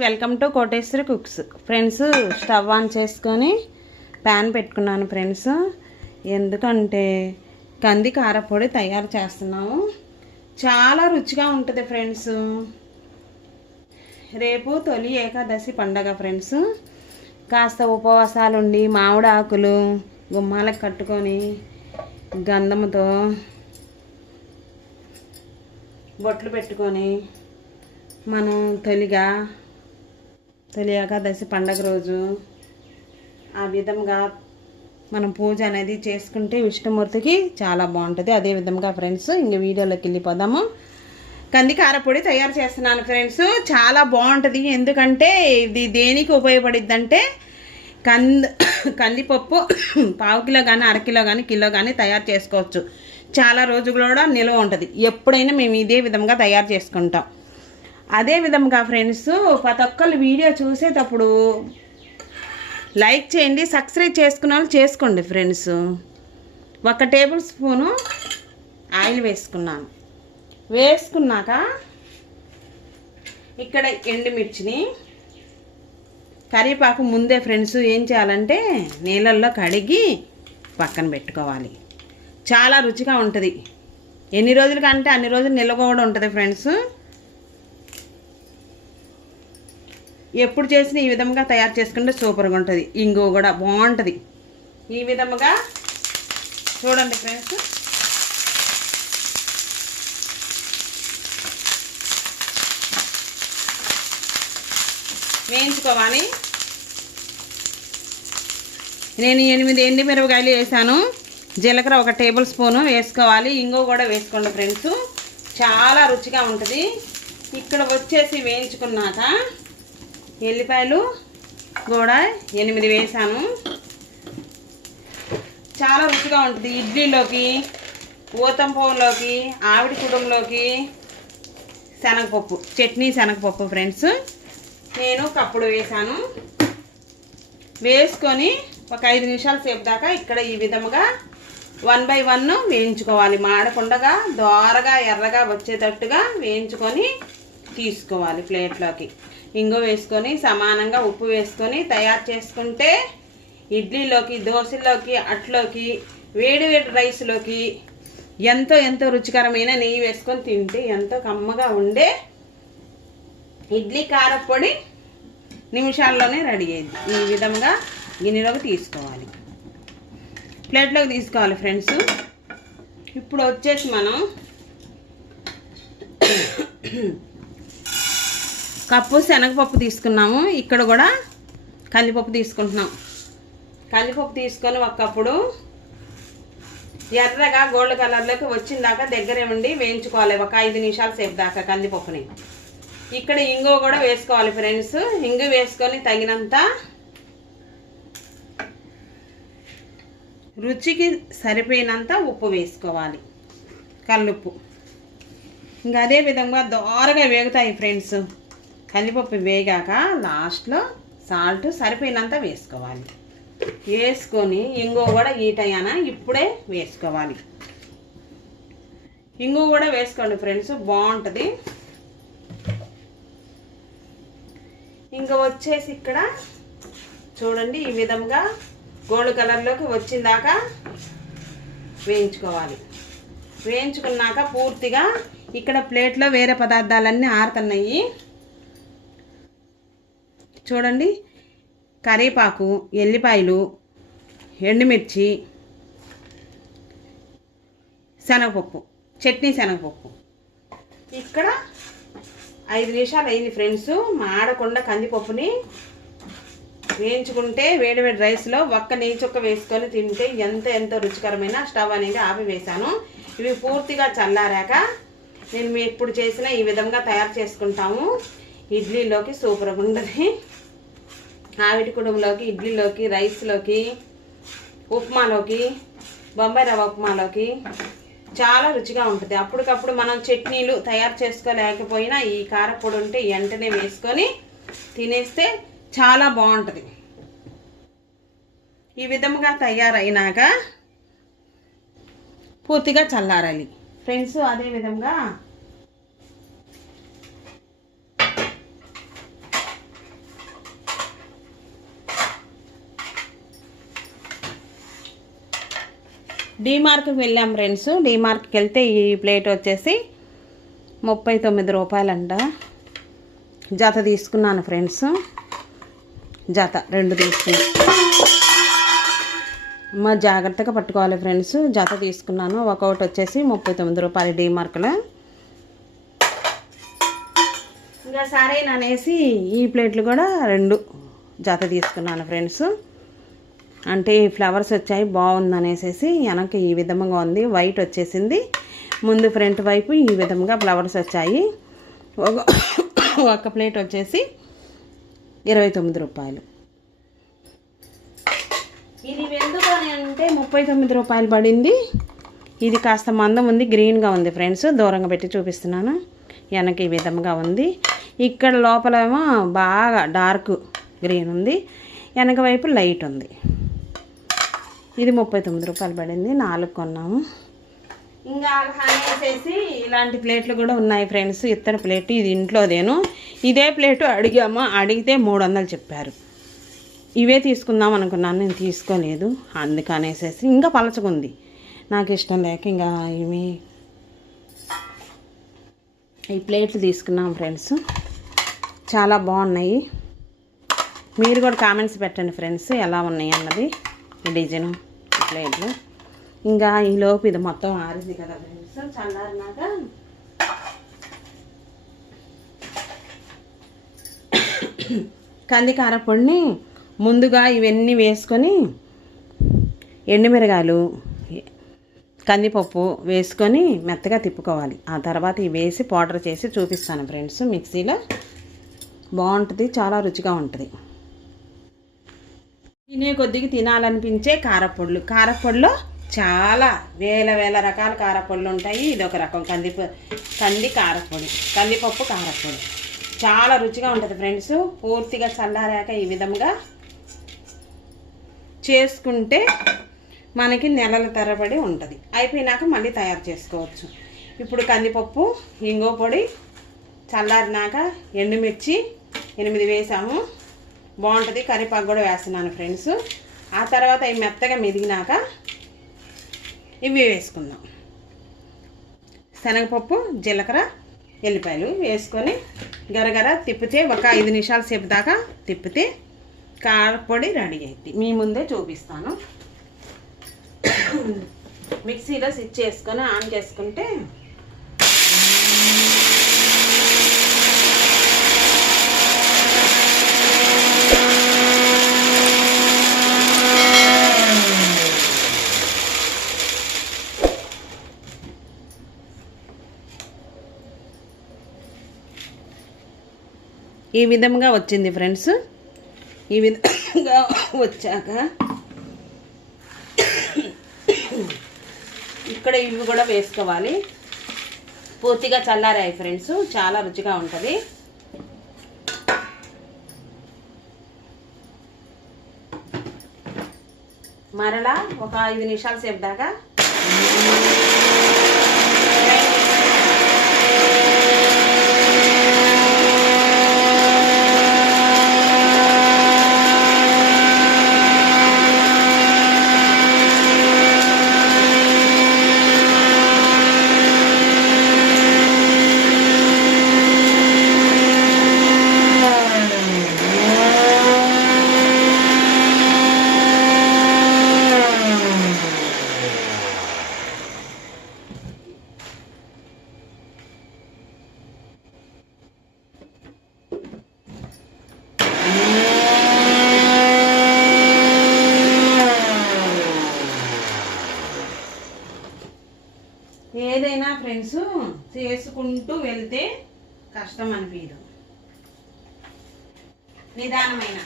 Welcome to Koteswari cooks friends. Stove on చేసుకొని pan పెట్టుకున్నాను friends. ఎందుకంటే కంది కారపొడి తయారు చేస్తున్నాము. చాలా రుచిగా ఉంటుంది ఫ్రెండ్స్. రేపు తొలి ఏకాదశి పండగ ఫ్రెండ్స్. కాస్త ఉపవాసాలుండి మామిడి ఆకులు గుమ్మాలకు కట్టుకొని గంధముతో బొట్లు పెట్టుకొని మనం తొలి ఏకాదశి పండగ రోజు ఆ విధంగా మనం పూజ అనేది చేసుకుంటే విష్ణుమూర్తికి చాలా బాగుంటుంది. అదే విధంగా ఫ్రెండ్స్ ఇంక వీడియోలోకి వెళ్ళిపోదాము. కంది కారపొడి తయారు చేస్తున్నాను ఫ్రెండ్స్. చాలా బాగుంటుంది. ఎందుకంటే ఇది దేనికి ఉపయోగపడిద్ది అంటే కందిపప్పు పావు కిలో కానీ అరకిలో కానీ కిలో కానీ తయారు చేసుకోవచ్చు. చాలా రోజులు కూడా నిల్వ ఉంటుంది. ఎప్పుడైనా మేము ఇదే విధంగా తయారు చేసుకుంటాం. అదే విధంగా ఫ్రెండ్స్ ప్రతి ఒక్కళ్ళు వీడియో చూసేటప్పుడు లైక్ చేయండి, సబ్స్క్రైబ్ చేసుకున్న వాళ్ళు చేసుకోండి ఫ్రెండ్స్. 1 టేబుల్ స్పూను ఆయిల్ వేసుకున్నాక ఇక్కడ ఎండుమిర్చిని కరివేపాకు ముందే ఫ్రెండ్స్ ఏం చేయాలంటే నీళ్ళల్లో కడిగి పక్కన పెట్టుకోవాలి. చాలా రుచిగా ఉంటుంది. ఎన్ని రోజులు కంటే అన్ని రోజులు నిల్వ కూడా ఉంటుంది ఫ్రెండ్స్. ఎప్పుడు చేసిన ఈ విధంగా తయారు చేసుకుంటే సూపర్గా ఉంటుంది. ఇంగువ కూడా బాగుంటుంది. ఈ విధముగా చూడండి ఫ్రెండ్స్. వేయించుకోవాలి. నేను 8 ఎండుమిరపకాయలు వేసాను. జీలకర్ర 1 టేబుల్ స్పూను వేసుకోవాలి. ఇంగువ కూడా వేసుకోండి ఫ్రెండ్స్. చాలా రుచిగా ఉంటుంది. ఇక్కడ వచ్చేసి వేయించుకున్నాక ఎల్లిపాయలు కూడా 8 వేసాను. చాలా రుచిగా ఉంటుంది. ఇడ్లీలోకి, ఊతంపోలోకి, ఆవిడి కుటుంలోకి, శనగపప్పు చట్నీ శనగపప్పు ఫ్రెండ్స్ నేను కప్పుడు వేసాను. వేసుకొని ఒక 5 నిమిషాల సేపు దాకా ఇక్కడ ఈ విధముగా 1 by 1 వేయించుకోవాలి. మాడకుండగా దోరగా ఎర్రగా వచ్చేటట్టుగా వేయించుకొని తీసుకోవాలి ప్లేట్లోకి. ఇంగువ వేసుకొని సమానంగా ఉప్పు వేసుకొని తయారు చేసుకుంటే ఇడ్లీలోకి, దోశల్లోకి, అట్లోకి, వేడి రైస్లోకి ఎంతో రుచికరమైన నెయ్యి వేసుకొని తింటే ఎంతో కమ్మగా ఉండే ఇడ్లీ కారపొడి నిమిషాల్లోనే రెడీ అయ్యింది. ఈ విధంగా గిన్నెలోకి తీసుకోవాలి, ప్లేట్లోకి తీసుకోవాలి ఫ్రెండ్స్. ఇప్పుడు వచ్చేసి మనం కప్పు శనగపప్పు తీసుకున్నాము. ఇక్కడ కూడా కందిపప్పు తీసుకుంటున్నాం. కందిపప్పు తీసుకొని ఒక కప్పుడు ఎర్రగా గోల్డ్ కలర్లోకి వచ్చిందాకా దగ్గరే ఉండి వేయించుకోవాలి ఒక 5 నిమిషాల సేపు దాకా కందిపప్పుని. ఇక్కడ ఇంగువ కూడా వేసుకోవాలి ఫ్రెండ్స్. ఇంగువ వేసుకొని తగినంత రుచికి సరిపోయినంత ఉప్పు వేసుకోవాలి, కల్లుప్పు. ఇంకా అదే విధంగా దోరగా వేగుతాయి ఫ్రెండ్స్. కందిపప్పు వేగాక లాస్ట్లో సాల్ట్ సరిపోయినంత వేసుకోవాలి. వేసుకొని ఇంగువ కూడా ఈటయ్యానా ఇప్పుడే వేసుకోవాలి. ఇంగువ కూడా వేసుకోండి ఫ్రెండ్స్, బాగుంటుంది. ఇంకా వచ్చేసి ఇక్కడ చూడండి ఈ విధంగా గోల్డ్ కలర్లోకి వచ్చిందాకా వేయించుకోవాలి. వేయించుకున్నాక పూర్తిగా ఇక్కడ ప్లేట్లో వేరే పదార్థాలన్నీ ఆరుతున్నాయి. చూడండి, కరివేపాకు, ఎల్లిపాయలు, ఎండుమిర్చి, శనగపప్పు, చట్నీ శనగపప్పు. ఇక్కడ 5 నిమిషాలు అయింది ఫ్రెండ్స్. మాడకుండా కందిపప్పుని వేయించుకుంటే వేడి రైస్లో ఒక్క నెయ్యి చుక్క వేసుకొని తింటే ఎంతో రుచికరమైన. స్టవ్ అనేది ఆపి వేశాను. ఇవి పూర్తిగా చల్లారాక నేను ఎప్పుడు చేసినా ఈ విధంగా తయారు చేసుకుంటాము. ఇడ్లీలోకి సూపర్గా ఉంటుంది. ఆవిడి కుటుంబంలోకి, ఇడ్లీలోకి, రైస్లోకి, ఉప్మాలోకి, బొంబాయి రవ్వ ఉప్మాలోకి చాలా రుచిగా ఉంటుంది. అప్పటికప్పుడు మనం చట్నీలు తయారు చేసుకోలేకపోయినా ఈ కారపొడి ఉంటే వెంటనే వేసుకొని తినేస్తే చాలా బాగుంటుంది. ఈ విధముగా తయారైనాక పూర్తిగా చల్లారాలి ఫ్రెండ్స్. అదే విధంగా డీమార్ట్కి వెళ్ళాం ఫ్రెండ్స్. డీమార్ట్కి వెళ్తే ఈ ప్లేట్ వచ్చేసి 39 రూపాయలంట. జత తీసుకున్నాను ఫ్రెండ్స్. జత 2 తీసుకున్నాను. జాగ్రత్తగా పట్టుకోవాలి ఫ్రెండ్స్. జత తీసుకున్నాను. ఒక్కొక్కటి వచ్చేసి 39 రూపాయలు డీమార్ట్లో. ఇంకా సరేననేసి ఈ ప్లేట్లు కూడా 2 జత తీసుకున్నాను ఫ్రెండ్స్. అంటే ఫ్లవర్స్ వచ్చాయి, బాగుందనేసి. వెనక ఈ విధంగా ఉంది, వైట్ వచ్చేసింది. ముందు ఫ్రంట్ వైపు ఈ విధంగా ఫ్లవర్స్ వచ్చాయి. ఒక ప్లేట్ వచ్చేసి 29 రూపాయలు. ఇది ఎందుకు అని అంటే 39 రూపాయలు పడింది. ఇది కాస్త మందం ఉంది, గ్రీన్గా ఉంది ఫ్రెండ్స్. దూరంగా పెట్టి చూపిస్తున్నాను. వెనక ఈ విధంగా ఉంది. ఇక్కడ లోపలేమో బాగా డార్క్ గ్రీన్ ఉంది, వెనక వైపు లైట్ ఉంది. ఇది 39 రూపాయలు పడింది. 4 కొన్నాము. ఇంకా అనేసి ఇలాంటి ప్లేట్లు కూడా ఉన్నాయి ఫ్రెండ్స్. ఇత్తడి ప్లేట్. ఇది ఇంట్లోదేను. ఇదే ప్లేటు అడిగాము, అడిగితే 300 చెప్పారు. ఇవే తీసుకుందాం అనుకున్నాను, నేను తీసుకోలేదు. అందుకనేసి ఇంకా పలచగుంది, నాకు ఇష్టం లేక ఇంకా ఈ ప్లేట్లు తీసుకున్నాం ఫ్రెండ్స్. చాలా బాగున్నాయి. మీరు కూడా కామెంట్స్ పెట్టండి ఫ్రెండ్స్, ఎలా ఉన్నాయి అన్నది. ఈ డిజైన్ ప్లేట్లు. ఇంకా ఈలోపు ఇది మొత్తం ఆరింది కదా ఫ్రెండ్స్. చల్లారినాక కందికార పొడిని ముందుగా ఇవన్నీ వేసుకొని ఎండుమిరగాయలు, కందిపప్పు వేసుకొని మెత్తగా తిప్పుకోవాలి. ఆ తర్వాత ఇవి వేసి పౌడర్ చేసి చూపిస్తాను ఫ్రెండ్స్. మిక్సీలో బాగుంటుంది, చాలా రుచిగా ఉంటుంది. తినే కొద్దిగా తినాలనిపించే కారపొడులు. కారపొడిలో చాలా వేల రకాల కారపొడులు ఉంటాయి. ఇది ఒక రకం కంది కారపొడి, కందిపప్పు కారపొడి. చాలా రుచిగా ఉంటుంది ఫ్రెండ్స్. పూర్తిగా చల్లారాక ఈ విధంగా చేసుకుంటే మనకి నెలల తరబడి ఉంటుంది. అయిపోయినాక మళ్ళీ తయారు చేసుకోవచ్చు. ఇప్పుడు కందిపప్పు, ఇంగో పొడి చల్లారినాక ఎండుమిర్చి 8 వేసాము. బాగుంటుంది. కరివేపాకు కూడా వేస్తున్నాను ఫ్రెండ్స్. ఆ తర్వాత ఇవి మెత్తగా మెదిగినాక ఇవి వేసుకుందాం. శనగపప్పు, జీలకర్ర, ఎల్లిపాయలు వేసుకొని గరగర తిప్పితే ఒక 5 నిమిషాల సేపు దాకా తిప్పితే కారపొడి రెడీ అయింది. మీ ముందే చూపిస్తాను. మిక్సీలో స్విచ్ చేసుకొని ఆన్ చేసుకుంటే ఈ విధంగా వచ్చింది ఫ్రెండ్స్. ఈ విధంగా వచ్చాక ఇక్కడ ఇవి కూడా వేసుకోవాలి. పూర్తిగా చల్లారాయి ఫ్రెండ్స్. చాలా రుచిగా ఉంటుంది. మరలా ఒక 5 నిమిషాల సేపు దాకా ఏదైనా ఫ్రెండ్స్ చేసుకుంటూ వెళ్తే కష్టం అనిపించదు. నిదానమైన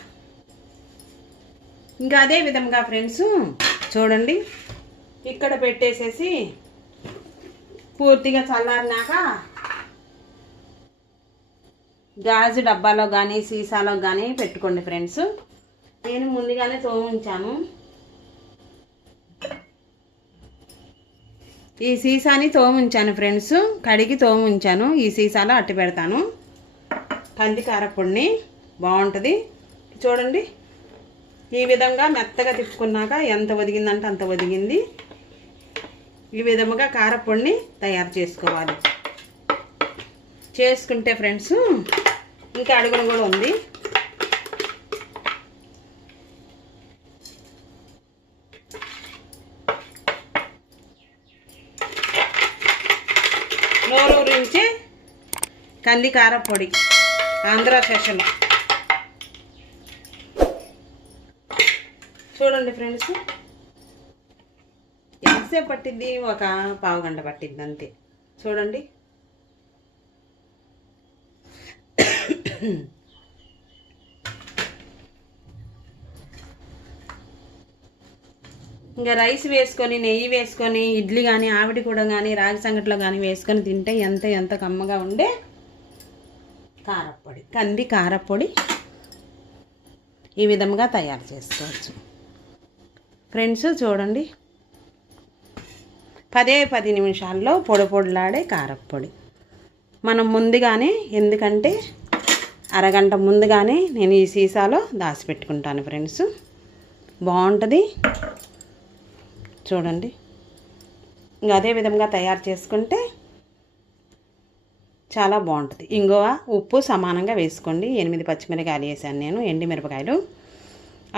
ఇంకా అదే విధంగా ఫ్రెండ్స్ చూడండి. ఇక్కడ పెట్టేసేసి పూర్తిగా చల్లారినాక గాజు డబ్బాలో కానీ సీసాలో కానీ పెట్టుకోండి ఫ్రెండ్స్. నేను ముందుగానే తోముంచాను. ఈ సీసాని తోముంచాను ఫ్రెండ్స్. కడిగి తోముంచాను. ఈ సీసాలో అట్టి పెడతాను. కంది కారపొడిని బాగుంటుంది. చూడండి ఈ విధంగా మెత్తగా తిప్పుకున్నాక ఎంత ఒదిగిందంటే అంత ఒదిగింది. ఈ విధముగా కారపొడిని తయారు చేసుకోవాలి. చేసుకుంటే ఫ్రెండ్స్ ఇంకా అడుగున కూడా ఉంది. నోరూరించే కంది కారపొడి ఆంధ్ర స్పెషల్. చూడండి ఫ్రెండ్స్, ఎంతసేపు పట్టింది? ఒక పావు గంట పట్టింది అంతే. చూడండి, ఇంకా రైస్ వేసుకొని నెయ్యి వేసుకొని ఇడ్లీ కానీ ఆవిడి కూడా కానీ రాగి సంగట్లో కానీ వేసుకొని తింటే ఎంత కమ్మగా ఉండే కారపొడి, కంది కారపొడి ఈ విధంగా తయారు చేసుకోవచ్చు ఫ్రెండ్స్. చూడండి, 10 నిమిషాల్లో పొడిలాడే కారపొడి. మనం ముందుగానే, ఎందుకంటే అరగంట ముందుగానే నేను ఈ సీసాలో దాచిపెట్టుకుంటాను ఫ్రెండ్స్. బాగుంటుంది. చూడండి, ఇంకా అదే విధంగా తయారు చేసుకుంటే చాలా బాగుంటుంది. ఇంగువ, ఉప్పు సమానంగా వేసుకోండి. 8 పచ్చిమిరపకాయలు వేసాను నేను, ఎండుమిరపకాయలు.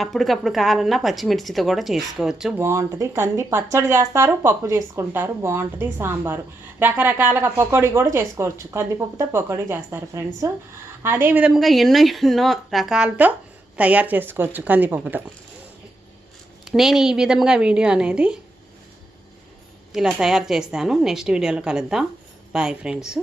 అప్పటికప్పుడు కావాలన్నా పచ్చిమిర్చితో కూడా చేసుకోవచ్చు, బాగుంటుంది. కంది పచ్చడి చేస్తారు, పప్పు చేసుకుంటారు, బాగుంటుంది. సాంబారు, రకరకాలుగా పకోడీ కూడా చేసుకోవచ్చు. కందిపప్పుతో పకోడీ చేస్తారు ఫ్రెండ్స్. అదే విధంగా ఎన్నో రకాలతో తయారు చేసుకోవచ్చు కందిపప్పుతో. నేను ఈ విధంగా వీడియో అనేది ఇలా తయారు చేస్తాను. నెక్స్ట్ వీడియోలో కలుద్దాం. Bye friends.